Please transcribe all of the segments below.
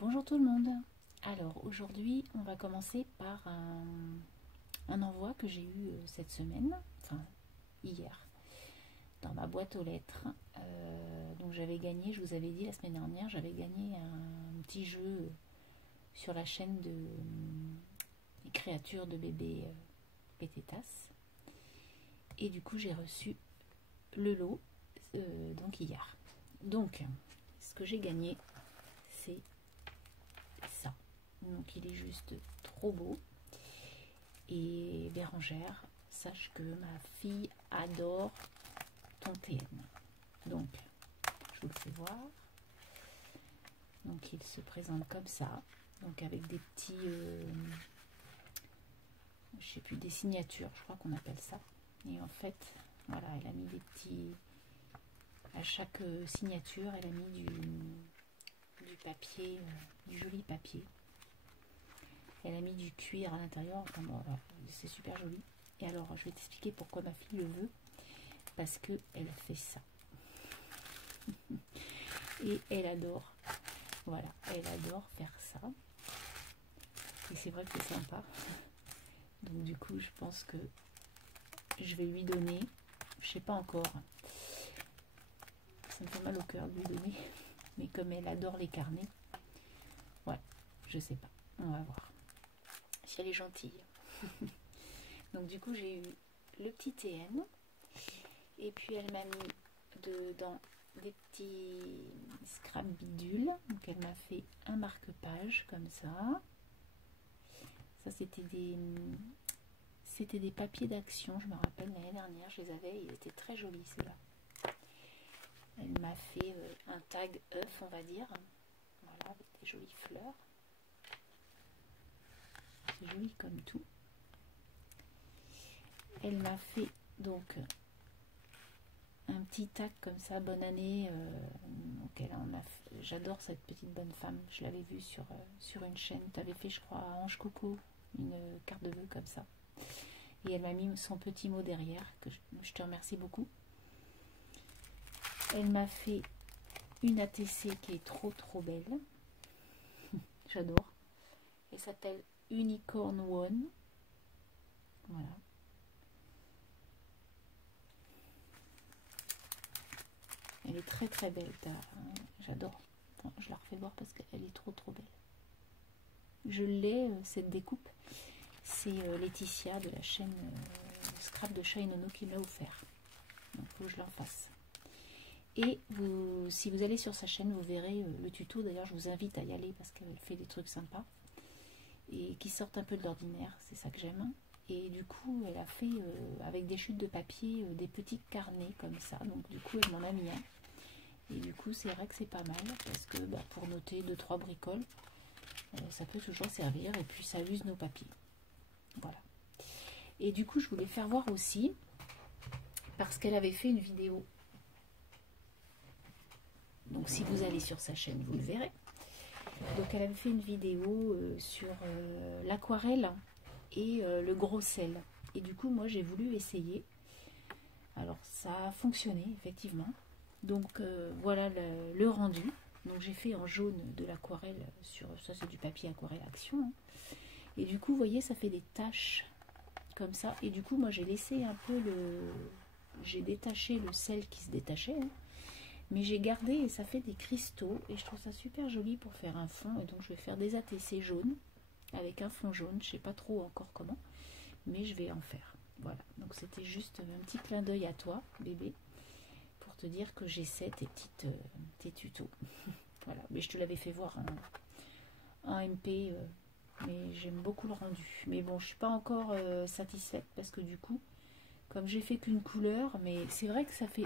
Bonjour tout le monde. Alors aujourd'hui on va commencer par un envoi que j'ai eu cette semaine, enfin hier, dans ma boîte aux lettres. Donc j'avais gagné, je vous avais dit la semaine dernière, j'avais gagné un petit jeu sur la chaîne des créatures de bébés Pététas. Et du coup j'ai reçu le lot donc hier. Donc ce que j'ai gagné c'est ça. Donc il est juste trop beau. Et Bérangère, sache que ma fille adore ton TN. Donc je vous le fais voir. Donc il se présente comme ça. Donc avec des petits je sais plus, des signatures, je crois qu'on appelle ça. Et en fait, voilà, elle a mis des petits. À chaque signature, elle a mis du papier, du joli papier. Elle a mis du cuir à l'intérieur. Enfin bon, c'est super joli. Et alors, je vais t'expliquer pourquoi ma fille le veut. Parce que elle fait ça. Et elle adore. Voilà, elle adore faire ça. Et c'est vrai que c'est sympa. Donc du coup, je pense que je vais lui donner. Je sais pas encore. Ça me fait mal au cœur de lui donner. Mais comme elle adore les carnets, ouais, je sais pas. On va voir. Si elle est gentille. Donc du coup, j'ai eu le petit TN. Et puis elle m'a mis dedans des petits scrap bidules. Donc elle m'a fait un marque-page comme ça. Ça c'était des papiers d'action, je me rappelle l'année dernière, je les avais, ils étaient très jolis ceux-là. Elle m'a fait un tag œuf, on va dire. Voilà, avec des jolies fleurs. C'est joli comme tout. Elle m'a fait donc un petit tag comme ça, bonne année. J'adore cette petite bonne femme. Je l'avais vue sur une chaîne. Tu avais fait, je crois, à Ange Coco, une carte de vœux comme ça. Et elle m'a mis son petit mot derrière, que je te remercie beaucoup. Elle m'a fait une ATC qui est trop trop belle. J'adore. Elle s'appelle Unicorn One. Voilà. Elle est très très belle. J'adore. Bon, je la refais voir parce qu'elle est trop trop belle. Je l'ai, cette découpe. C'est Laetitia de la chaîne Scrap de Chat et Nono qui me l'a offert. Donc il faut que je l'en fasse. Et si vous allez sur sa chaîne, vous verrez le tuto. D'ailleurs, je vous invite à y aller parce qu'elle fait des trucs sympas et qui sortent un peu de l'ordinaire. C'est ça que j'aime. Et du coup, elle a fait avec des chutes de papier des petits carnets comme ça. Donc du coup, elle m'en a mis un. Et du coup, c'est vrai que c'est pas mal parce que pour noter 2-3 bricoles, ça peut toujours servir. Et puis, ça use nos papiers. Voilà. Et du coup, je voulais faire voir aussi parce qu'elle avait fait une vidéo. Donc si vous allez sur sa chaîne, vous le verrez. Donc elle avait fait une vidéo sur l'aquarelle et le gros sel. Et du coup, moi, j'ai voulu essayer. Alors, ça a fonctionné, effectivement. Donc, voilà le rendu. Donc, j'ai fait en jaune de l'aquarelle sur... Ça, c'est du papier aquarelle action. Hein. Et du coup, vous voyez, ça fait des taches comme ça. Et du coup, moi, j'ai laissé un peu j'ai détaché le sel qui se détachait. Hein. Mais j'ai gardé et ça fait des cristaux et je trouve ça super joli pour faire un fond. Et donc je vais faire des ATC jaunes avec un fond jaune. Je sais pas trop encore comment, mais je vais en faire. Voilà, donc c'était juste un petit clin d'œil à toi, bébé, pour te dire que j'essaie tes tutos. Voilà, mais je te l'avais fait voir en MP, mais j'aime beaucoup le rendu. Mais bon, je suis pas encore satisfaite parce que du coup, comme j'ai fait qu'une couleur, mais c'est vrai que ça fait...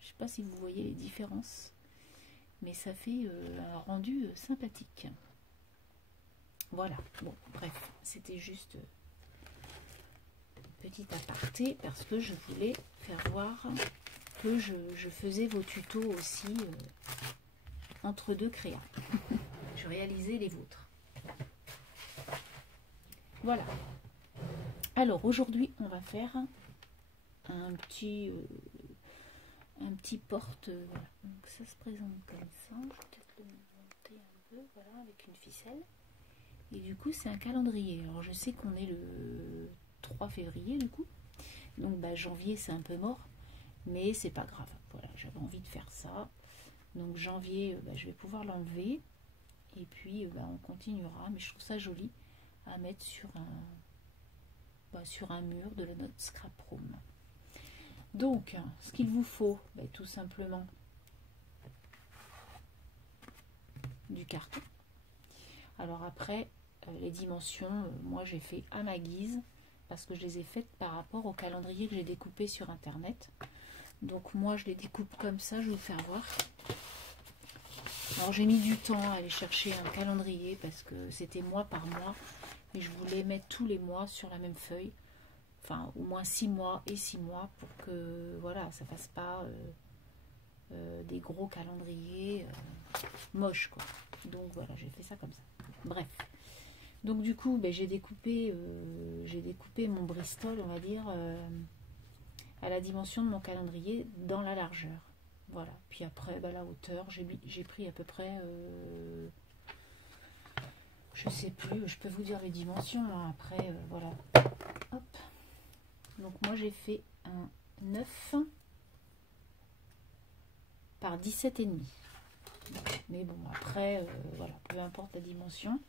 Je sais pas si vous voyez les différences, mais ça fait un rendu sympathique. Voilà, bon, bref, c'était juste petit aparté parce que je voulais faire voir que je faisais vos tutos aussi entre deux créas. Je réalisais les vôtres. Voilà. Alors aujourd'hui, on va faire un petit porte. Voilà. Donc ça se présente comme ça. Je vais peut-être le monter un peu, voilà, avec une ficelle. Et du coup, c'est un calendrier. Alors, je sais qu'on est le 3 février, du coup. Donc, bah, janvier, c'est un peu mort. Mais c'est pas grave. Voilà, j'avais envie de faire ça. Donc, janvier, bah, je vais pouvoir l'enlever. Et puis, bah, on continuera. Mais je trouve ça joli à mettre sur un mur de la note Scrap Room. Donc, ce qu'il vous faut, bah, tout simplement du carton. Alors après, les dimensions, moi j'ai fait à ma guise parce que je les ai faites par rapport au calendrier que j'ai découpé sur internet. Donc moi je les découpe comme ça, je vais vous faire voir. Alors j'ai mis du temps à aller chercher un calendrier parce que c'était mois par mois et je voulais mettre tous les mois sur la même feuille. Enfin au moins 6 mois et 6 mois pour que voilà, ça fasse pas des gros calendriers moches quoi. Donc voilà, j'ai fait ça comme ça. Bref. Donc du coup, ben, j'ai découpé mon Bristol, on va dire, à la dimension de mon calendrier dans la largeur. Voilà. Puis après, ben, la hauteur, j'ai pris à peu près, je sais plus, je peux vous dire les dimensions. Hein, après, voilà. Hop. Donc moi j'ai fait un 9 par 17,5. Mais bon, après, voilà, peu importe la dimension.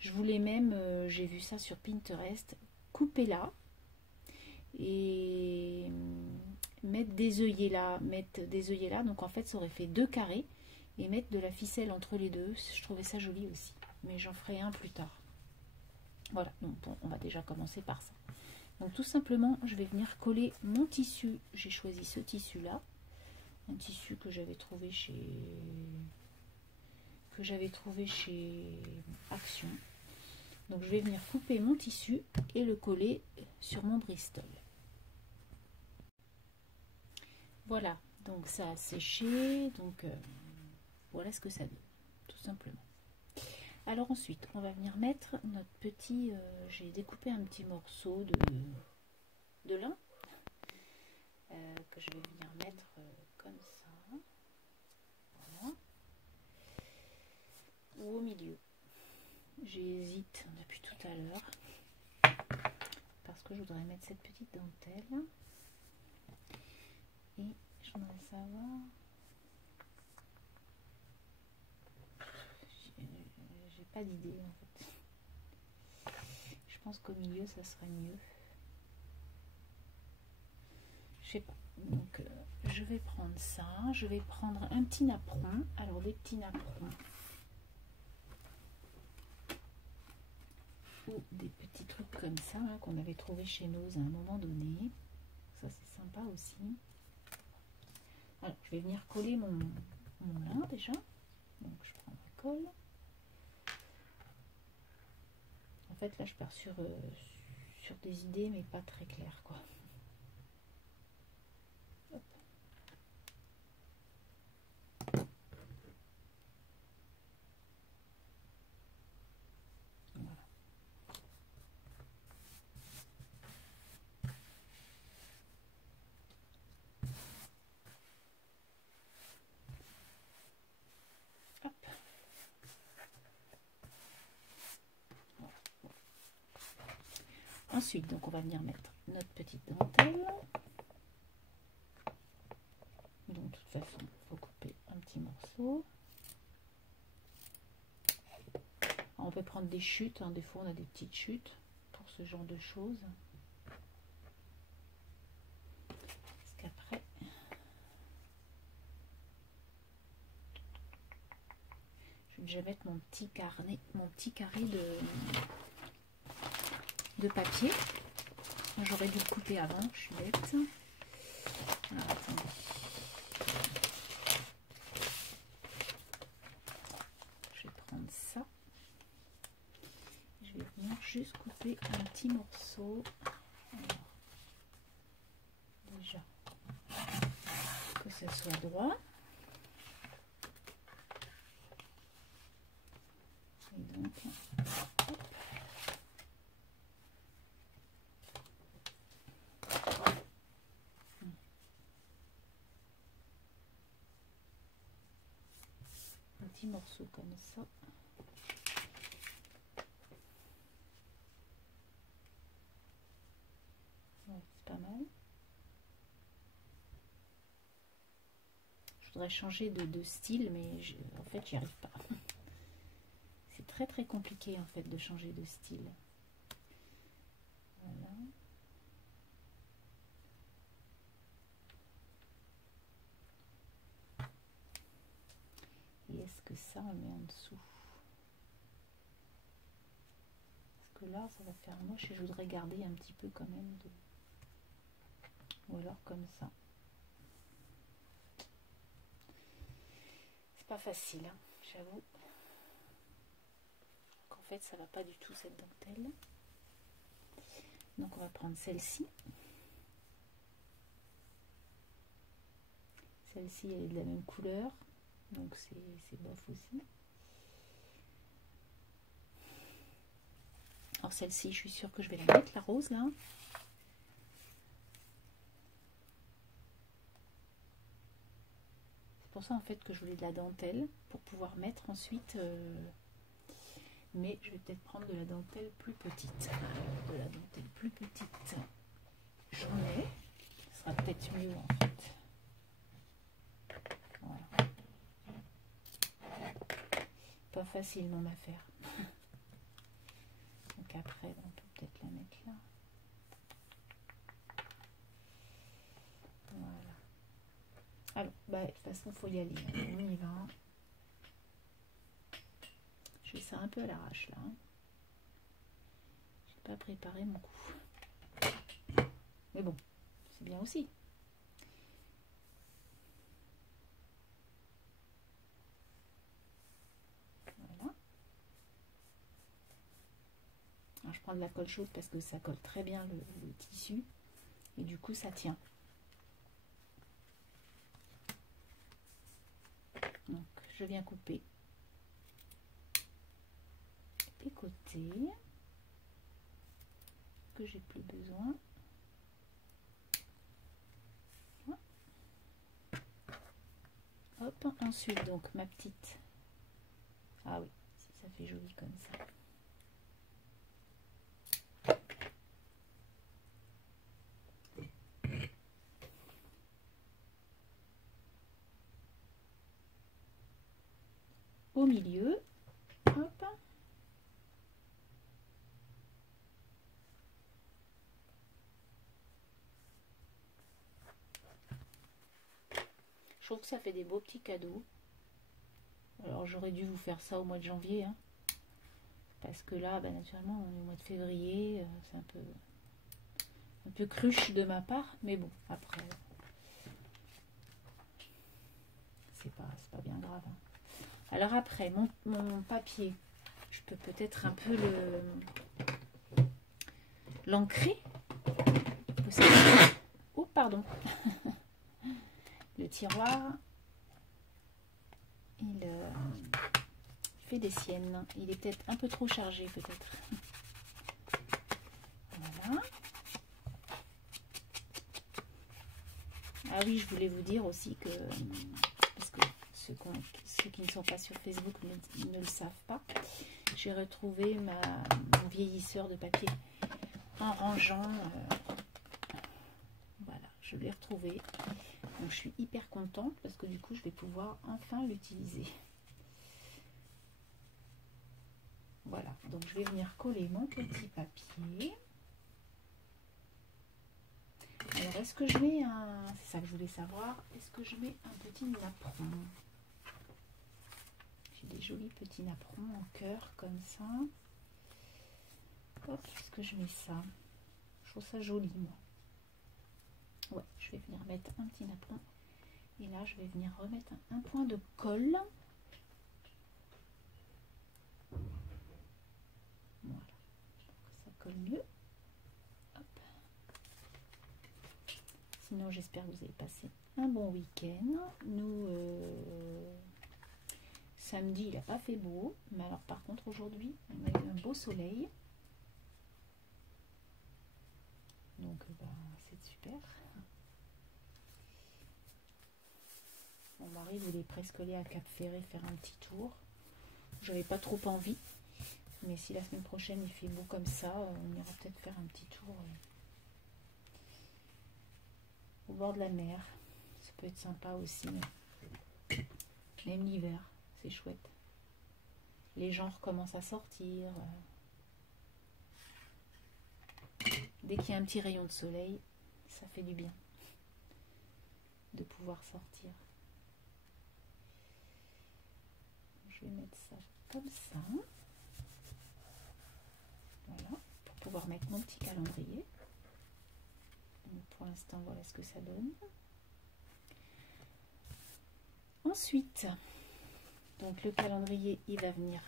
Je voulais même, j'ai vu ça sur Pinterest, couper là et mettre des œillets là, donc en fait ça aurait fait 2 carrés et mettre de la ficelle entre les deux. Je trouvais ça joli aussi, mais j'en ferai un plus tard. Voilà, donc bon, on va déjà commencer par ça. Donc tout simplement, je vais venir coller mon tissu. J'ai choisi ce tissu là, un tissu que j'avais trouvé chez Action. Donc je vais venir couper mon tissu et le coller sur mon Bristol. Voilà, donc ça a séché, donc voilà ce que ça donne, tout simplement. Alors ensuite, on va venir mettre notre petit, j'ai découpé un petit morceau de lin que je vais venir mettre comme ça, voilà, ou au milieu. J'hésite depuis tout à l'heure parce que je voudrais mettre cette petite dentelle et je voudrais savoir, j'ai pas d'idée en fait. Je pense qu'au milieu ça serait mieux. Je sais pas. Donc je vais prendre ça, je vais prendre un petit napperon. Alors des petits napperons ou des petits trucs comme ça hein, qu'on avait trouvé chez nous à un moment donné. Ça c'est sympa aussi. Alors je vais venir coller mon lin déjà. Donc je prends ma colle. En fait là je pars sur des idées mais pas très claires quoi. Hop. Voilà. Hop. Ensuite, donc on va venir mettre notre petite dentelle. Donc de toute façon, il faut couper un petit morceau. Alors, on peut prendre des chutes, hein. Des fois on a des petites chutes pour ce genre de choses. Parce qu'après, je vais déjà mettre mon petit carré de papier. J'aurais dû le couper avant, je suis bête. Alors, attendez. Je vais prendre ça. Je vais venir juste couper un petit morceau. Alors, déjà, que ça soit droit. Et donc, hop. petits morceaux comme ça. Ouais, c'est pas mal. Je voudrais changer de style, mais en fait, j'y arrive pas. C'est très très compliqué en fait de changer de style. Voilà. Et est-ce que ça, on met en dessous? Parce que là, ça va faire moche et je voudrais garder un petit peu quand même de... Ou alors comme ça. C'est pas facile, hein, j'avoue. En fait, ça va pas du tout cette dentelle. Donc on va prendre celle-ci. Celle-ci, elle est de la même couleur. Donc c'est bof aussi. Alors celle-ci, je suis sûre que je vais la mettre, la rose là. C'est pour ça en fait que je voulais de la dentelle pour pouvoir mettre ensuite. Mais je vais peut-être prendre de la dentelle plus petite. Alors, de la dentelle plus petite, j'en ai. Ce sera peut-être mieux en fait. Voilà. Pas facile mon affaire. Donc après, on peut peut-être la mettre là. Voilà. Alors, bah, de toute façon, il faut y aller. On y va. Je fais ça un peu à l'arrache là. J'ai pas préparé mon coup. Mais bon, c'est bien aussi. Voilà. Alors, je prends de la colle chaude parce que ça colle très bien le tissu. Et du coup, ça tient. Donc, je viens couper les côtés que j'ai plus besoin. Hop, ensuite donc ma petite. Ah oui, si ça fait joli comme ça. Au milieu, hop. Je trouve que ça fait des beaux petits cadeaux. Alors j'aurais dû vous faire ça au mois de janvier, hein, parce que là, bah, naturellement, on est au mois de février, c'est un peu cruche de ma part, mais bon, après, c'est pas bien grave. Hein. Alors après, mon papier, je peux peut-être un peu l'ancrer. Oh, pardon. Le tiroir, il fait des siennes. Il est peut-être un peu trop chargé, peut-être. Voilà. Ah oui, je voulais vous dire aussi que, parce que ceux qui ne sont pas sur Facebook ne le savent pas, j'ai retrouvé mon vieillisseur de papier en rangeant. Voilà, je l'ai retrouvé. Donc je suis hyper contente parce que du coup je vais pouvoir enfin l'utiliser. Voilà, donc je vais venir coller mon petit papier. Alors est-ce que je mets un... C'est ça que je voulais savoir. Est-ce que je mets un petit napperon? J'ai des jolis petits napperons en cœur comme ça. Hop, est-ce que je mets ça? Je trouve ça joli moi. Ouais, je vais venir mettre un petit napperon. Et là, je vais venir remettre un point de colle. Voilà, ça colle mieux. Hop. Sinon, j'espère que vous avez passé un bon week-end. Nous, samedi, il n'a pas fait beau. Mais alors, par contre, aujourd'hui, on a eu un beau soleil. Donc, c'est super. Bon, mari voulait presque aller à Cap Ferré faire un petit tour. J'avais pas trop envie. Mais si la semaine prochaine il fait beau comme ça, on ira peut-être faire un petit tour au bord de la mer. Ça peut être sympa aussi. Même l'hiver, c'est chouette. Les gens recommencent à sortir. Dès qu'il y a un petit rayon de soleil, ça fait du bien de pouvoir sortir. Je vais mettre ça comme ça. Voilà, pour pouvoir mettre mon petit calendrier. Donc pour l'instant, voilà ce que ça donne. Ensuite, donc le calendrier, il va venir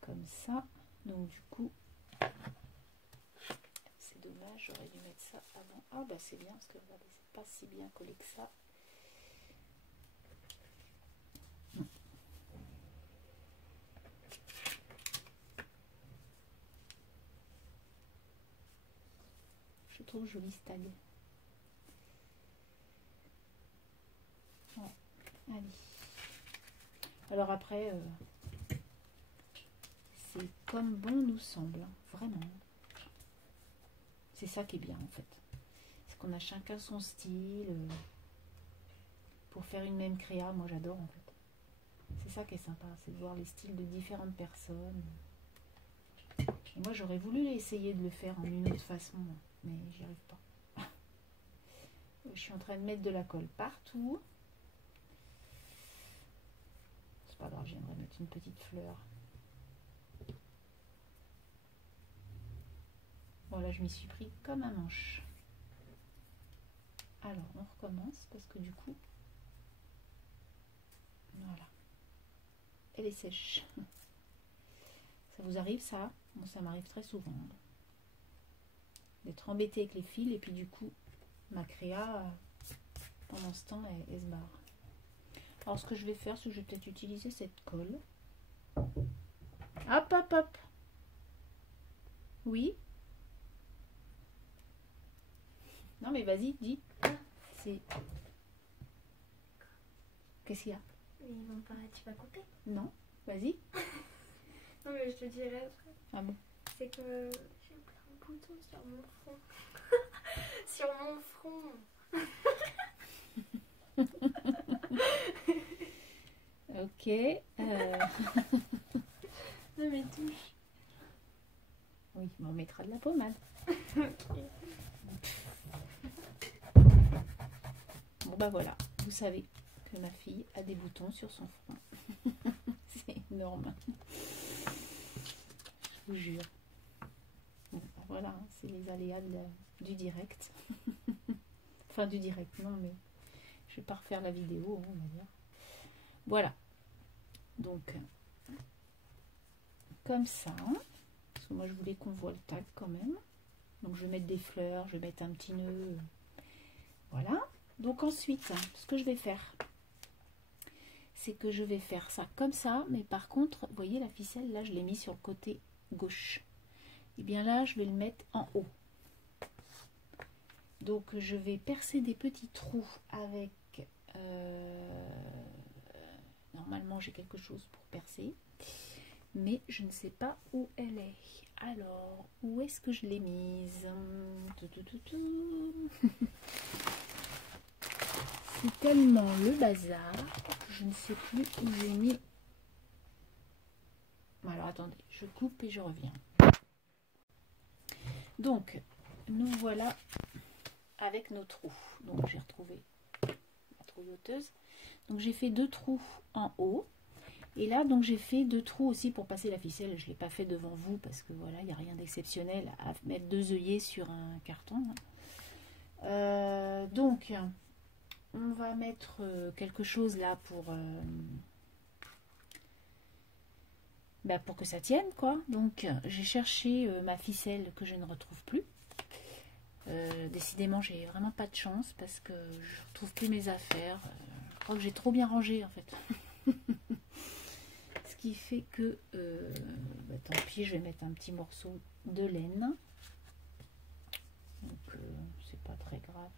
comme ça. Donc du coup, c'est dommage, j'aurais dû mettre ça avant. Ah bah c'est bien, parce que regardez, c'est pas si bien collé que ça. Je trouve joli ce tag. Ouais, allez. Alors après, c'est comme bon nous semble, hein, vraiment. C'est ça qui est bien en fait. C'est qu'on a chacun son style. Pour faire une même créa, moi j'adore en fait. C'est ça qui est sympa, c'est de voir les styles de différentes personnes. Et moi j'aurais voulu essayer de le faire en une autre façon, mais j'y arrive pas. Je suis en train de mettre de la colle partout. C'est pas grave, je viendrai mettre une petite fleur. Voilà, je m'y suis pris comme un manche. Alors, on recommence parce que du coup, voilà, elle est sèche. Ça vous arrive ça? Bon, ça m'arrive très souvent d'être embêtée avec les fils et puis du coup, ma créa, pendant ce temps, elle se barre. Alors, ce que je vais faire, c'est que je vais peut-être utiliser cette colle. Hop, hop, hop. Oui. Non, mais vas-y, dis. C'est... Qu'est-ce qu'il y a? Ils vont pas... Tu vas couper? Non, vas-y. Non, mais je te dirai après. Ah bon? C'est que j'ai plein de boutons sur mon front. Sur mon front. Ok. Non, mais touche. Oui, mais on mettra de la pommade. Ok. Bon bah voilà, vous savez que ma fille a des boutons sur son front. C'est énorme. Je vous jure. Bon, bah voilà, hein, c'est les aléas du direct. Enfin du direct, non mais je vais pas refaire la vidéo, on va dire. Voilà. Donc, comme ça. Parce que moi je voulais qu'on voit le tag quand même. Donc je vais mettre des fleurs, je vais mettre un petit nœud. Voilà. Donc ensuite, ce que je vais faire, c'est que je vais faire ça comme ça. Mais par contre, vous voyez la ficelle, là je l'ai mis sur le côté gauche. Et bien là, je vais le mettre en haut. Donc je vais percer des petits trous avec... normalement j'ai quelque chose pour percer. Mais je ne sais pas où elle est. Alors, où est-ce que je l'ai mise? C'est tellement le bazar que je ne sais plus où j'ai mis. Alors attendez, je coupe et je reviens. Donc, nous voilà avec nos trous. Donc j'ai retrouvé la trouilloteuse. Donc j'ai fait 2 trous en haut. Et là, donc j'ai fait 2 trous aussi pour passer la ficelle. Je ne l'ai pas fait devant vous parce que voilà, il n'y a rien d'exceptionnel à mettre 2 œillets sur un carton. Donc, on va mettre quelque chose là pour que ça tienne, quoi. Donc, j'ai cherché ma ficelle que je ne retrouve plus. Décidément, j'ai vraiment pas de chance parce que je retrouve plus mes affaires. Je crois que j'ai trop bien rangé, en fait. Ce qui fait que, tant pis, je vais mettre un petit morceau de laine. Donc, c'est pas très grave.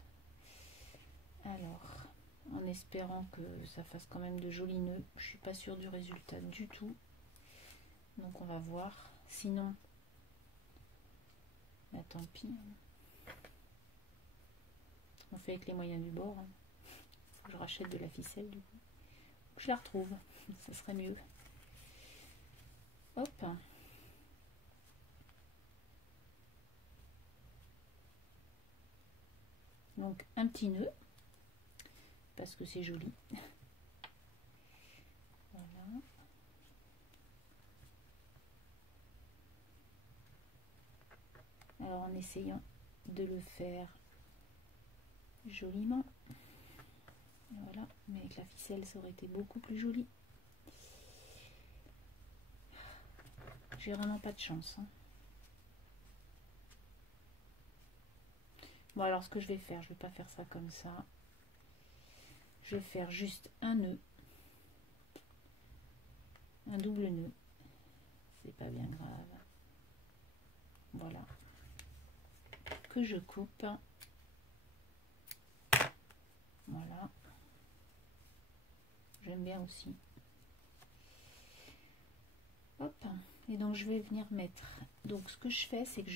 Alors, en espérant que ça fasse quand même de jolis nœuds. Je suis pas sûre du résultat du tout, donc on va voir. Sinon, bah, tant pis, on fait avec les moyens du bord. Faut que je rachète de la ficelle du coup. Je la retrouve, ça serait mieux. Hop. Donc un petit nœud parce que c'est joli. Voilà. Alors en essayant de le faire joliment, voilà, mais avec la ficelle ça aurait été beaucoup plus joli. J'ai vraiment pas de chance, hein. Bon, alors ce que je vais faire, je vais pas faire ça comme ça. Je vais faire juste un nœud, un double nœud. C'est pas bien grave. Voilà. Que je coupe. Voilà. J'aime bien aussi. Hop. Et donc je vais venir mettre. Donc ce que je fais, c'est que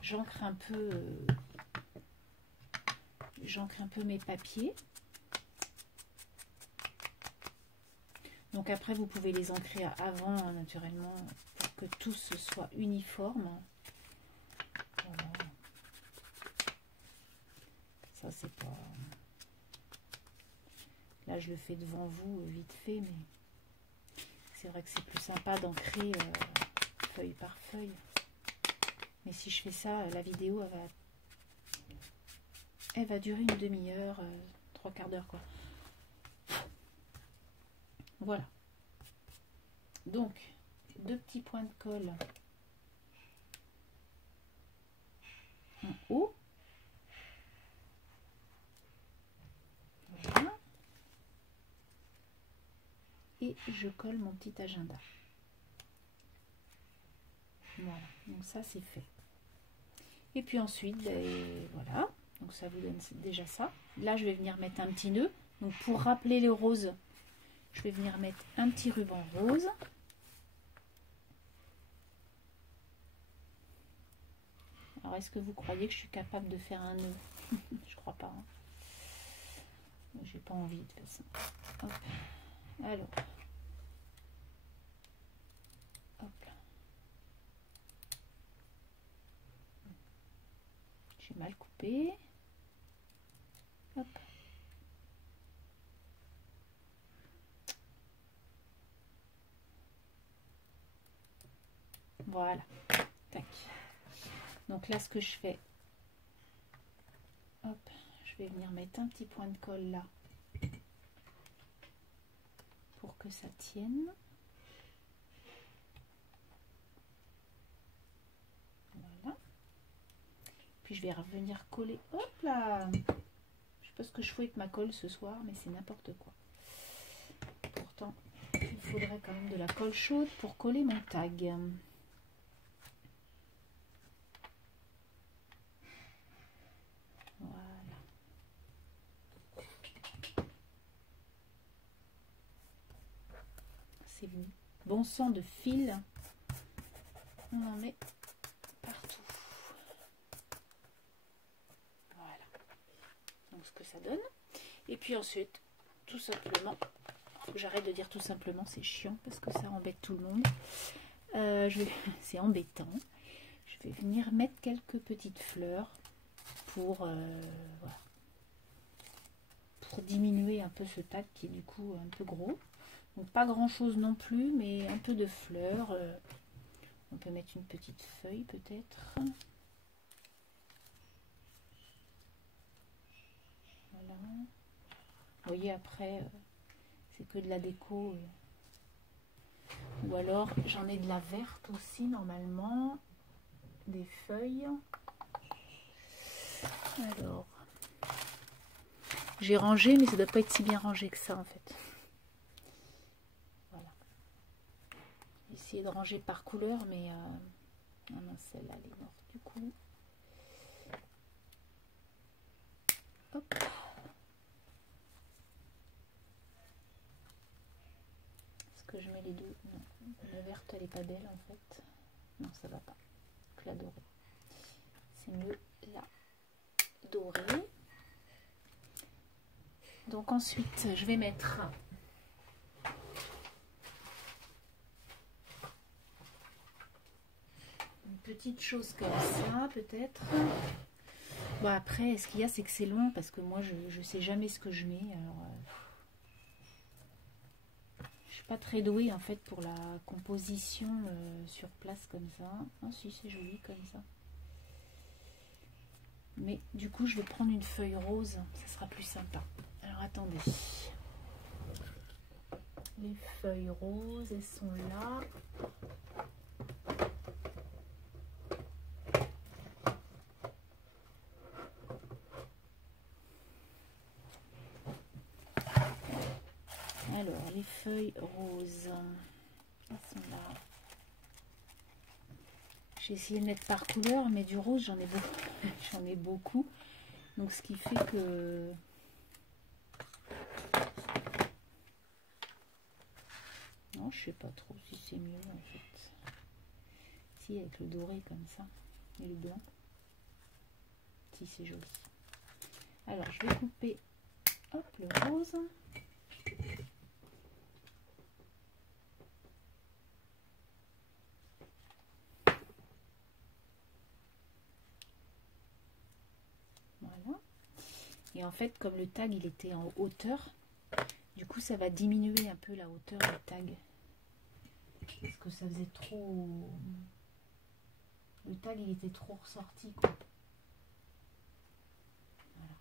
j'ancre un peu mes papiers. Donc après vous pouvez les ancrer avant, hein, naturellement, pour que tout ce soit uniforme. Voilà. Ça c'est pas... Là je le fais devant vous vite fait, mais c'est vrai que c'est plus sympa d'ancrer feuille par feuille. Mais si je fais ça, la vidéo elle va durer une demi-heure, 3/4 d'heure quoi. Voilà. Donc, 2 petits points de colle en haut. Voilà. Et je colle mon petit agenda. Voilà, donc ça c'est fait. Et puis ensuite, ben, voilà, donc ça vous donne déjà ça. Là, je vais venir mettre un petit nœud. Donc pour rappeler le rose, je vais venir mettre un petit ruban rose. Alors, est-ce que vous croyez que je suis capable de faire un nœud? Je crois pas. Hein. J'ai pas envie de faire ça. Hop. Alors. Hop là. J'ai mal coupé. Hop. Voilà. Tac. Donc là, ce que je fais, hop, je vais venir mettre un petit point de colle là pour que ça tienne. Voilà. Puis je vais revenir coller. Hop là. Je sais pas ce que je fais avec ma colle ce soir, mais c'est n'importe quoi. Pourtant, il faudrait quand même de la colle chaude pour coller mon tag. Voilà. C'est bon sang de fil. On en met partout. Voilà. Donc ce que ça donne. Et puis ensuite, tout simplement, faut que j'arrête de dire tout simplement, c'est chiant parce que ça embête tout le monde. C'est embêtant. Je vais venir mettre quelques petites fleurs pour, voilà, pour diminuer un peu ce tag qui est du coup un peu gros. Donc pas grand chose non plus, mais un peu de fleurs. On peut mettre une petite feuille peut-être. Voilà. Vous voyez, après, c'est que de la déco. Ou alors, j'en ai de la verte aussi, normalement. Des feuilles. Alors, j'ai rangé, mais ça ne doit pas être si bien rangé que ça, en fait. Voilà. Essayer de ranger par couleur, mais... Ah non, celle-là, elle est morte, du coup. Hop. est pas belle en fait. Non, ça va pas. Donc la dorée. C'est mieux la dorée. Donc ensuite, je vais mettre une petite chose comme ça, peut-être. Bon, après, ce qu'il y a, c'est que c'est long parce que moi, je sais jamais ce que je mets. Alors, je suis pas très douée en fait pour la composition sur place comme ça. Ah si, c'est joli comme ça. Mais du coup, je vais prendre une feuille rose, ça sera plus sympa. Alors attendez. Les feuilles roses, elles sont là. Alors, les feuilles roses, elles sont là. J'ai essayé de mettre par couleur, mais du rose, j'en ai beaucoup. J'en ai beaucoup. Donc, ce qui fait que... Non, je sais pas trop si c'est mieux, en fait. Si, avec le doré comme ça. Et le blanc. Si, c'est joli. Alors, je vais couper, hop, le rose. Voilà. Et en fait, comme le tag, il était en hauteur, du coup, ça va diminuer un peu la hauteur du tag. Parce que ça faisait trop... Le tag, il était trop ressorti, quoi. Voilà.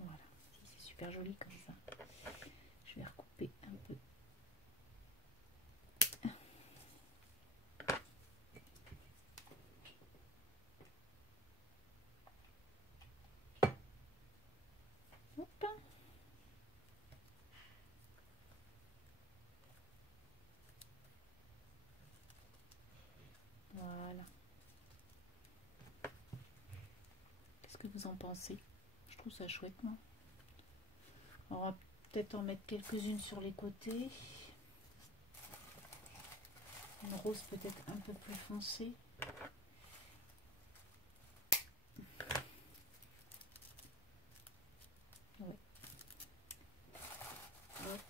Voilà. C'est super joli comme ça. Je vais recouper un peu. Hop. Voilà. Qu'est-ce que vous en pensez? Je trouve ça chouette, moi. On va peut-être en mettre quelques-unes sur les côtés. Une rose peut-être un peu plus foncée. Ouais. Hop.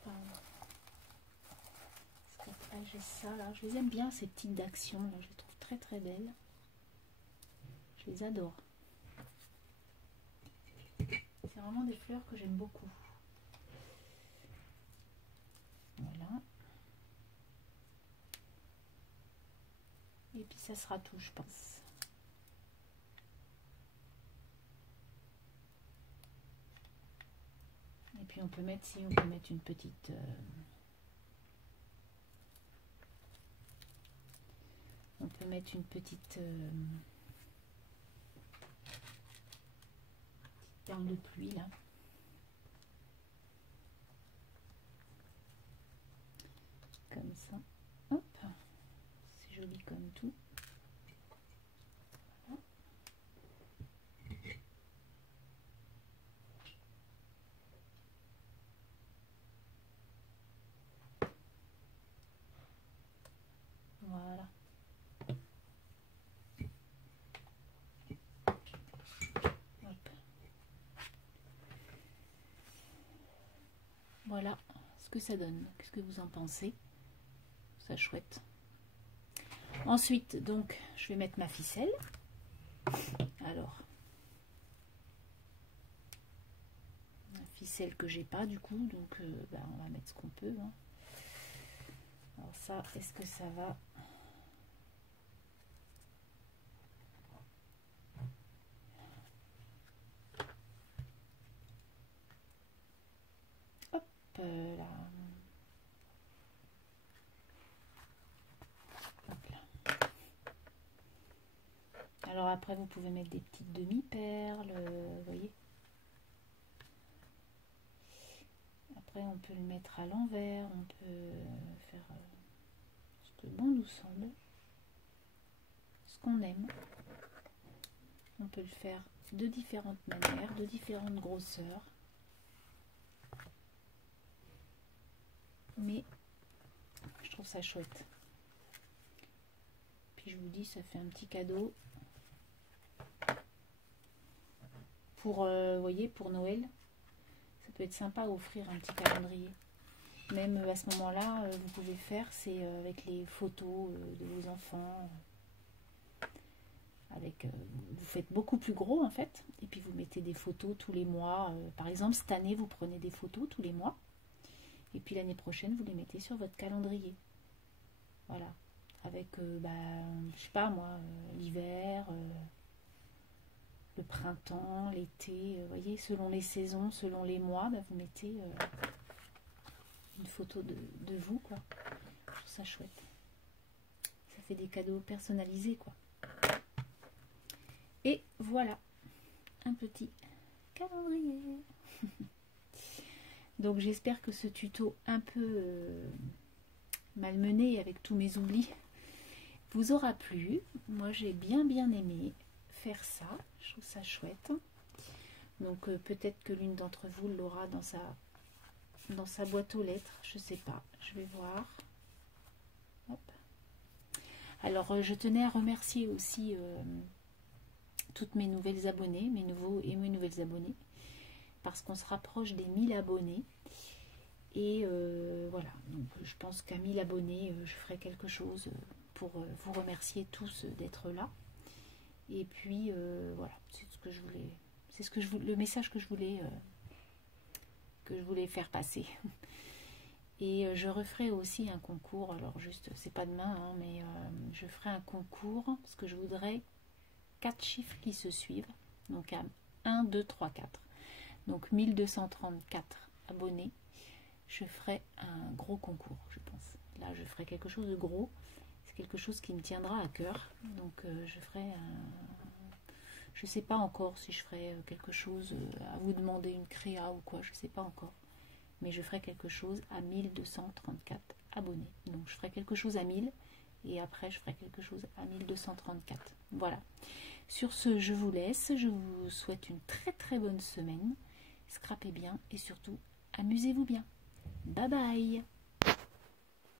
Parce qu'après j'ai ça là. Je les aime bien ces petites actions là. Je les trouve très très belles. Je les adore. C'est vraiment des fleurs que j'aime beaucoup. Voilà. Et puis ça sera tout, je pense. Et puis on peut mettre, si on peut mettre une petite... on peut mettre une petite perle de pluie là. Comme ça. Hop. C'est joli comme tout. Voilà. Voilà. Hop. Voilà ce que ça donne. Qu'est-ce que vous en pensez? Ça chouette. Ensuite, donc, je vais mettre ma ficelle. Alors, la ficelle que j'ai pas du coup, donc on va mettre ce qu'on peut. Hein. Alors ça, est-ce que ça va? Hop là. Alors après, vous pouvez mettre des petites demi-perles, vous voyez. Après, on peut le mettre à l'envers, on peut faire ce que bon nous semble, ce qu'on aime. On peut le faire de différentes manières, de différentes grosseurs. Mais je trouve ça chouette. Puis je vous dis, ça fait un petit cadeau pour, vous voyez, pour Noël. Ça peut être sympa à offrir un petit calendrier. Même à ce moment-là, vous pouvez faire, c'est avec les photos de vos enfants. Avec, vous faites beaucoup plus gros en fait. Et puis vous mettez des photos tous les mois. Par exemple, cette année, vous prenez des photos tous les mois. Et puis l'année prochaine, vous les mettez sur votre calendrier. Voilà. Avec, je sais pas moi, l'hiver, le printemps, l'été. Vous voyez, selon les saisons, selon les mois, vous mettez une photo de vous, quoi. Je trouve ça chouette. Ça fait des cadeaux personnalisés, quoi. Et voilà, un petit calendrier. Donc j'espère que ce tuto un peu malmené avec tous mes oublis vous aura plu. Moi j'ai bien aimé faire ça. Je trouve ça chouette. Donc peut-être que l'une d'entre vous l'aura dans sa boîte aux lettres. Je sais pas. Je vais voir. Hop. Alors je tenais à remercier aussi toutes mes nouvelles abonnées, mes nouveaux et mes nouvelles abonnées, parce qu'on se rapproche des 1000 abonnés. Et voilà, donc je pense qu'à 1000 abonnés, je ferai quelque chose pour vous remercier tous d'être là. Et puis voilà, c'est ce que je voulais, le message que je voulais faire passer. Et je referai aussi un concours, alors juste, c'est pas demain, hein, mais je ferai un concours, parce que je voudrais 4 chiffres qui se suivent, donc à 1, 2, 3, 4. Donc 1234 abonnés, je ferai un gros concours, je pense. Là, je ferai quelque chose de gros, c'est quelque chose qui me tiendra à cœur. Donc je ferai je sais pas encore si je ferai quelque chose à vous demander, une créa ou quoi, je sais pas encore. Mais je ferai quelque chose à 1234 abonnés. Donc je ferai quelque chose à 1000 et après je ferai quelque chose à 1234. Voilà. Sur ce, je vous laisse. Je vous souhaite une très bonne semaine. Scrapez bien et surtout, amusez-vous bien. Bye bye.